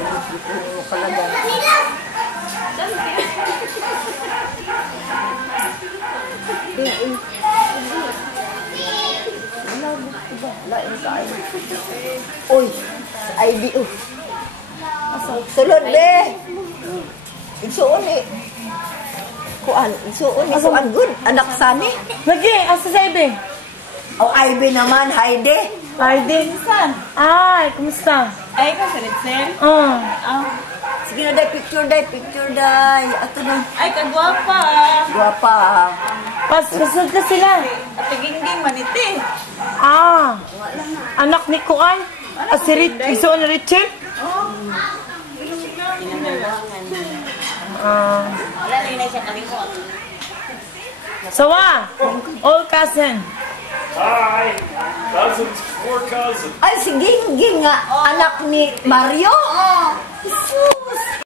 lang dito kalagay. Lain tayo. Uy, sa IB. Sulod be. Igsuon eh. Kuan, igsuon eh. Kuan good. Anak sani. Lagi, asa sa IB? O IB naman, Heidi. Heidi. Ay, kumusta? Ay, ka sa Ritzel? Sige na, day, picture, day. Ato na. Ay, kagwapa. Guwapa. Pasod na sila. At tiging-ging maniti. Anak ni Kuan? Si Iso ni Richard? Wala na yun na siya kalimot. Sawa, all cousin. Hi, cousins, 4 cousins. Ay, si Gingging nga. Anak ni Mario.